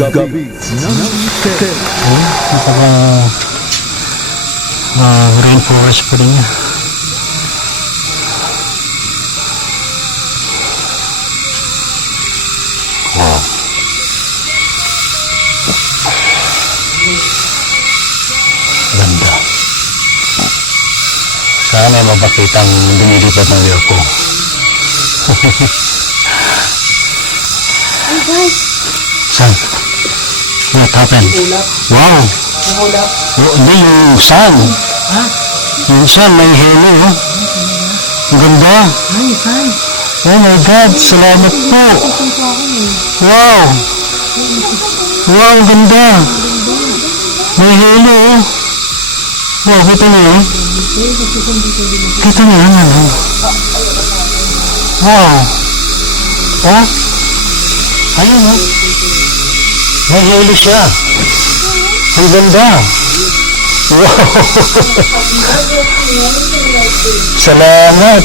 Gabi ng Ter. Rainforest pa rin niya. Wow. Ganda. Sana may mapakitang dumilipat ng yoko. Ay guys, Saan? What happened? Wow! Oh, hindi, yung sun. ha? Yung sun, may halo. Oh. Ang ganda. Ay, saan? Oh my God, salamat po. Wow! Wow, ang ganda. May halo. Oh. Wow, kita niyo. Oh. Kita niyo naman. Oh. Wow. Oh. Ayun, oh. May halo siya. Ang ganda. Wow. Salamat.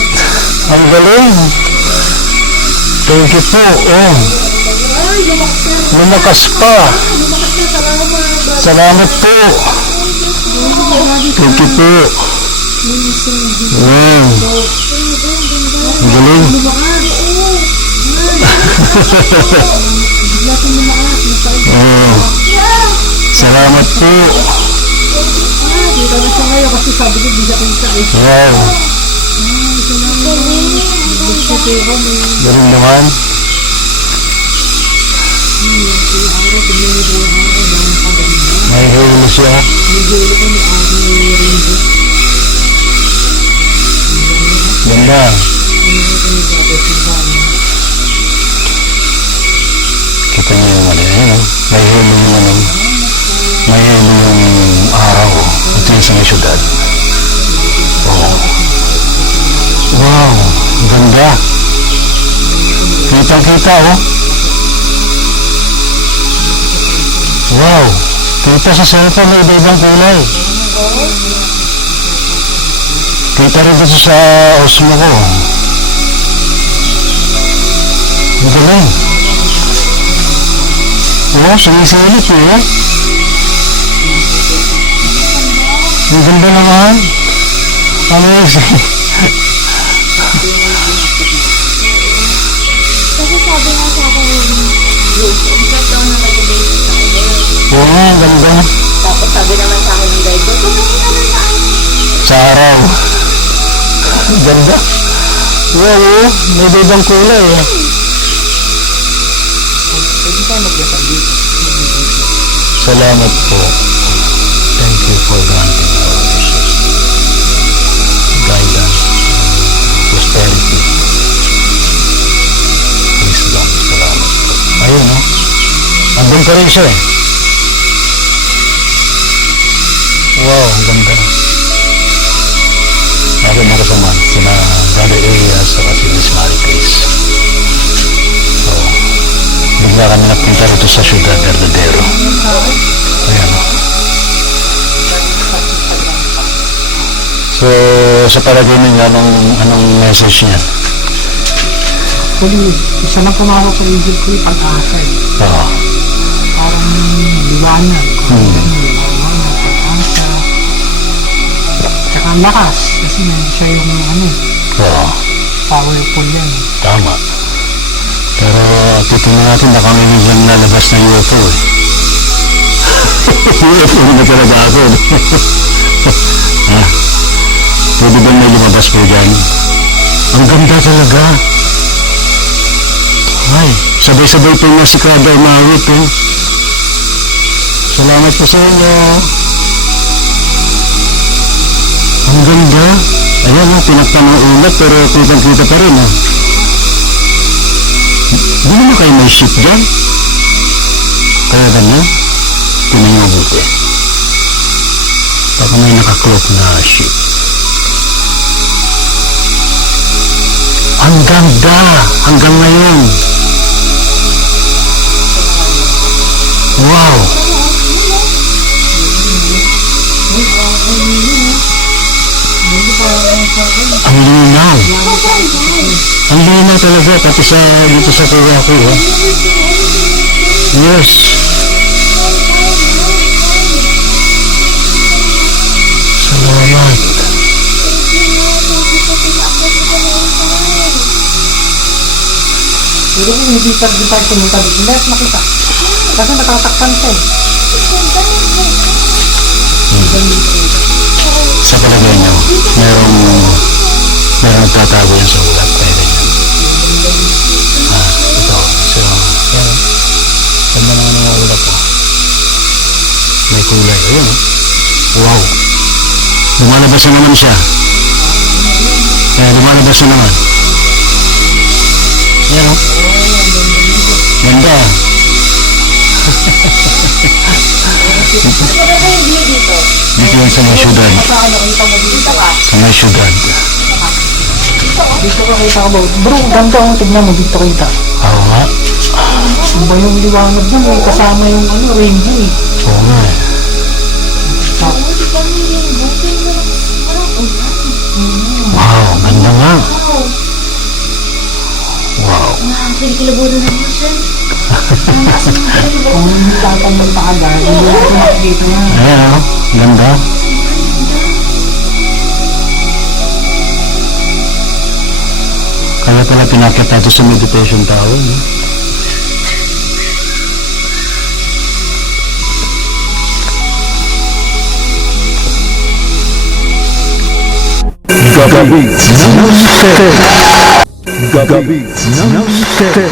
Ang galing. Thank you po. Oh. Lumakas pa. Salamat po. Thank you po. Wow. Ang galing. Oh. Salamat po. Dito na siya ngayon kasi sabi ko bisa kita eh. Wow. Galing naman. May halo siya. Ganda. Kita niyo yung ano yun. May halo yung ano. May halo yung araw. Ito yung sa may syudad. Oh. Wow. Ganda. Kitang-kita oh. Wow. Kita sa cellphone na iba-ibang kulay. Kita rin dito sa Osmo ko. Ang galing. Oh, sumisilip eh. Ang ganda naman. Amazing. Kasi sabi nga sa akin isang taon na mag-date sa akin. Oo, ang ganda. Tapos sabi naman sa akin yung guide ko, tumingin naman sa akin. Sa araw. Ang ganda. Wow, may ibang kulay eh. Pwede tayo mag-gasal dito. Salamat po. Thank you for granting our wishes, guidance, prosperity, wisdom. Salamat po. Ayun, no? Andun pa rin siya eh. Wow, ang ganda. Nakin na kasama sina Brother Elias at si Miss Mary Grace. So, bigla kami napunta rito sa Ciudad Verdadero. Ayan, no? So, sa palagay ninyo, anong message niya? Actually, isa lang pumasok sa isip ko yung pag-asa eh. Oo. Parang liwanag. Liwanag, pag-asa. Tsaka ang lakas. Kasi siya yung Oo. powerful yan. Tama. Pero titingnan natin baka may biglang lalabas na UFO eh. UFO na talaga ako. Ha? Pwede ba may lumabas po dyan? Ang ganda talaga. Ay, sabay-sabay po na si Kada umawit eh. Salamat po sa inyo. Ang ganda. Ayan o, pinakpan ng ulat pero kitang-kita pa rin o. Di naman kayo may ship dyan? Kaya ganyan? Tingnan mo buti. Baka may nakaklop na ship. Ang ganda! Hanggang ngayon! Wow! Ang linaw! Ang linaw talaga, pati sa dito sa kuha ko. Yes! Pero kung hindi pa pumunta dito, hindi natin makita. Kasi natatakpan siya eh. Sa palagay nyo, merong nagtatago yan sa ulap. Kaya ganyan. Ito. So, yan. Ganda naman ng ulap po. May kulay. Ayun. Wow. Lumalabas na naman siya. Lumalabas na naman. Yan o. Ganda. Dito yan sa may syudad. Sa may syudad. Dito ka kita ka ba? Bro, ganda ang tignan mo, dito kita. Oo nga. Iba yung liwanag mo, may kasama yung rainbow eh. Oo nga eh. Wow, ganda nga. Wow. Kinikilabutan na mo siya. Kung hindi tatanong pa agad, hindi natin makikita yan. Ayan o. Ganda. Kaya pala pinakit natin sa meditation tower. No? Gabi ng Mister. Gabi ng Mister.